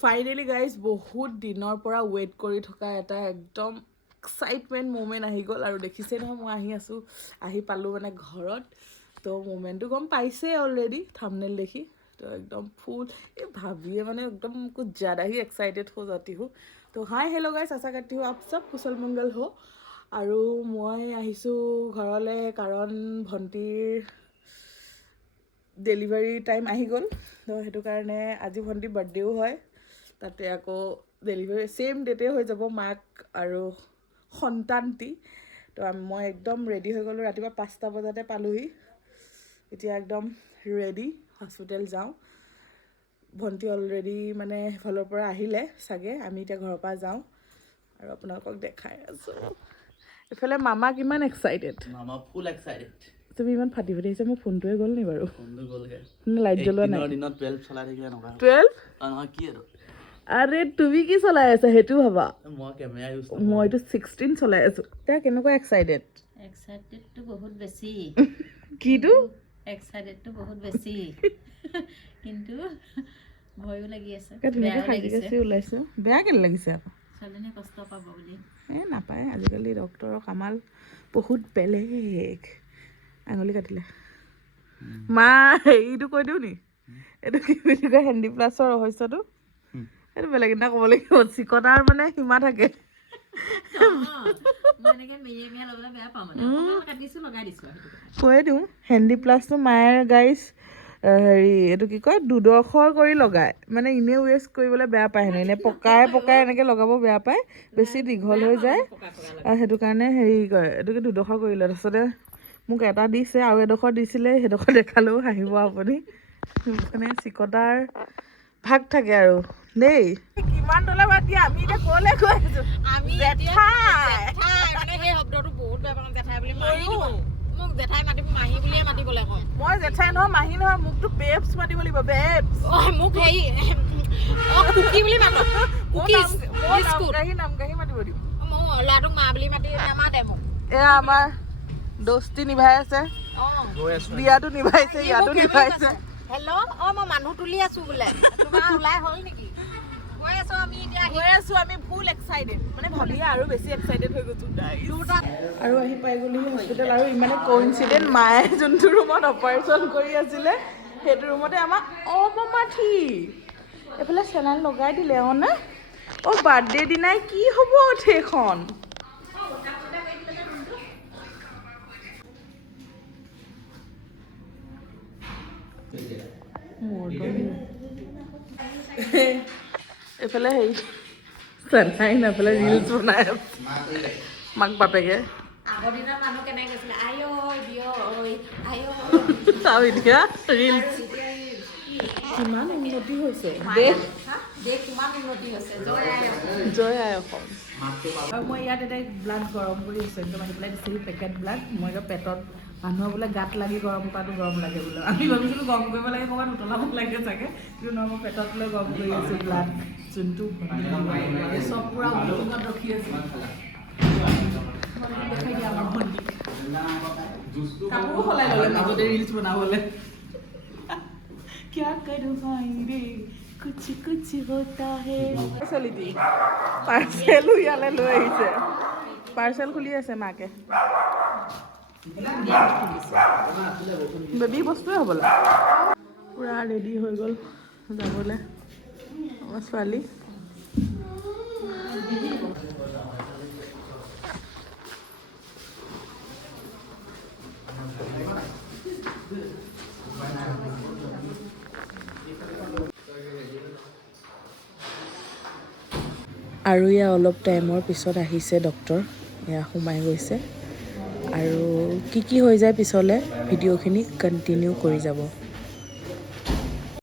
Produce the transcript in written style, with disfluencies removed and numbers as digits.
finally guys বহুত দিনৰ পৰা ৱেইট কৰি থকা এটা একদম এক্সাইটমেণ্ট মুমেণ্ট আহি গ'ল আৰু দেখিছে নহয় মই আহি পালোঁ মানে ঘৰত তো মুমেণ্টটো গম পাইছে অলৰেডি থাম্বনেল দেখি তো একদম ফুল এই ভাবিয়ে মানে একদম कुछ ज़्यादा ही एक्साइटेड हो जाती हूँ तो हाय हेलो गाइस आशा करती हूँ आप सब कुशल मंगल हो আৰু মই আহিছোঁ ঘৰলৈ কাৰণ ভণ্টিৰ ডেলিভাৰী টাইম আহি গ'ল তো সেইটো কাৰণে আজি ভণ্টিৰ বাৰ্থডেও হয় তাতে আকৌ ডেলিভাৰী সেম ডেটে হৈ যাব মাক আৰু সন্তানটি তো মই একদম ৰেডি হৈ গ'লোঁ ৰাতিপুৱা 5টা বজাতে পালোহি এতিয়া একদম ৰেডি হস্পিটেল যাওঁ ভণ্টি অলৰেডি মানে সেইফালৰ পৰা আহিলে চাগে আমি এতিয়া ঘৰৰ পৰা যাওঁ আৰু আপোনালোকক দেখাই আছোঁ এফালে মামা কিমান এক্সাইটেড মামা ফুল এক্সাইটেড তুমি ইমান ফাটি ফাটি আহিছে মোৰ ফোনটোৱে গ'ল নি বাৰু ফোনটো গ'লগে লাইট জ্বলোৱা নাই দিনত 12 চলাই থাকিলে নকা 12 নহয় কি আৰু আৰে তুমি কি চলাই আছা সেইটো ভাবা মই কেমেৰা ইউজ মইতো 16 চলাই আছোঁ এতিয়া কেনেকুৱা এক্সাইটেড এক্সাইটেডটো বহুত বেছি কিটো এক্সাইটেডটো বহুত বেছি কিন্তু ভয়ো লাগি আছে ধুনীয়াকৈ সাজি কাচি ওলাইছোঁ বেয়া কেলে লাগিছে আকৌ ছোৱালীজনীয়ে কষ্ট পাব বুলি নাপায় আজিকালি ডক্তৰৰ কামাল বহুত বেলেগ আঙুলি কাটিলে মা এইটো কৈ দিওঁ নি এইটো কি বুলি কয় হেণ্ডি প্লাছৰ ৰহস্যটো এইটো বেলেগ এটা ক'ব লাগিব চিকতাৰ মানে সীমা থাকে কৈয়ে দিওঁ হেণ্ডি প্লাছটো মায়ে গাইজ হেৰি এইটো কি কয় দুডখৰ কৰি লগায় মানে এনেই ৱেষ্ট কৰিবলৈ বেয়া পায় হেনো এনেই পকাই এনেকৈ লগাব বেয়া পায় বেছি দীঘল হৈ যায় আৰু সেইটো কাৰণে হেৰি কৰে এইটোকে দুডখৰ কৰি লয় তাৰপিছতে মোক এটা দিছে আৰু এডোখৰ দিছিলে সেইডোখৰ দেখালেও হাঁহিব আপুনি মানে চিকতাৰ ভাগ থাকে আৰু দেই কিমান দলে বাদ দিয়া আমি এতিয়া ক'লৈ গৈ আছোঁ আমি মানে সেই শব্দটো বহুত বেয়া পাওঁ জেঠাই বুলি মোক জেঠাই মাতিব মাহী বুলিয়ে মাতিবলৈ কওঁ মই জেঠাই নহয় মাহী নহয় মোকতো বেবছ মাতিব লাগিব বেবছ মোক হেৰি কুকি বুলি মাতো নামকাহি মাতিব দিম মই ল'ৰাটোক মা বুলি মাতি নামাতে মোক এয়া আমাৰ দোস্তি নিভাই আছে বিয়াটো নিভাইছে ইয়াতো নিভাইছে হেল্ল' মই মানুহ তুলি আছো বোলে তোমাৰ ওলাই হ'ল নেকি গৈ আছো আমি ফুল এক্সাইটেড মানে ভাবিয়ে আৰু বেছি এক্সাইটেড হৈ গৈছোঁ আৰু আহি পাই গ'লি হস্পিটেল আৰু ইমানে কোইনচিডেণ্ট মায়ে যোনটো ৰুমত অপাৰেশ্যন কৰি আছিলে সেইটো ৰুমতে আমাক মামাঠি এইফালে চেলাইন লগাই দিলে নে বাৰ্থডে দিনাই কি হ'ব সেইখন এইফালে হেৰি চেলাইন এইফালে ৰিলছ বনাই মাক বাপেকে আগৰ দিনৰ মানুহ কেনেকৈ গৈছিলে চাওঁ এতিয়া ৰিলছ কিমান উন্নতি হৈছে দেশ কিমান উন্নতি হৈছে জয় আই অসম আৰু মই ইয়াত এটা ব্লাড গৰম কৰি আছোঁ একদম আহি পেলাই দিছিলোঁ পেকেট ব্লাড মই এতিয়া পেটত মানুহৰ বোলে গাত লাগি গৰম কৰাটো গৰম লাগে বোলে আমি ভাবিছিলোঁ গৰম কৰিব লাগে ক'ৰবাত উতলাব লাগে চাগে কিন্তু নহয় মই পেটত বোলে গৰম কৰি আছোঁ ব্লাড যোনটো চব পূৰা উলুঙত ৰখি আছোঁ দেখাই দিয়া আমাৰ ভণ্টি কাপোৰো সলাই ল'লে মাজতে ৰিলছ বনাবলৈ क्या करूँ भाई रे कुछ कुछ होता है চলিটি পাৰ্চেলো ইয়ালৈ লৈ আহিছে পাৰ্চেল খুলি আছে মাকে বেবী বস্তুৱে হ'বলা পূৰা ৰেডি হৈ গ'ল যাবলৈ আমাৰ ছোৱালী আৰু এয়া অলপ টাইমৰ পিছত আহিছে ডক্তৰ এয়া সোমাই গৈছে আৰু কি হৈ যায় পিছলৈ ভিডিঅ'খিনি কণ্টিনিউ কৰি যাব